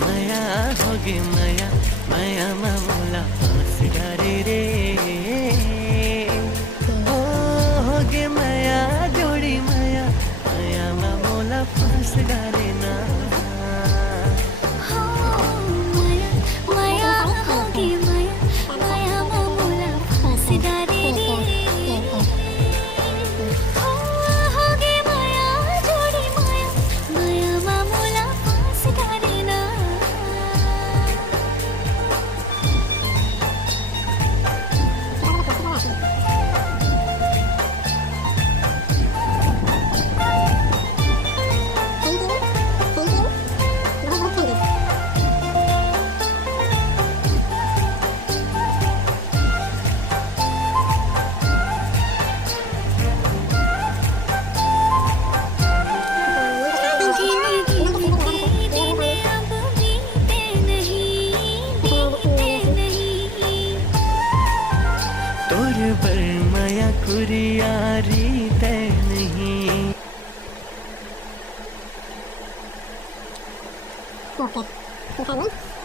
माया होगी माया माया मामूला फांसगारी रे ओ होगी माया जोड़ी माया माया मामूला फांसगारी ना हो माया माया होगी माया माया मामूला फांसगारी रे हो होगी माया जोड़ी माया माया मामूला फांसगारी ना तोर पर माया कुरियारी तय नहीं Okay. Okay.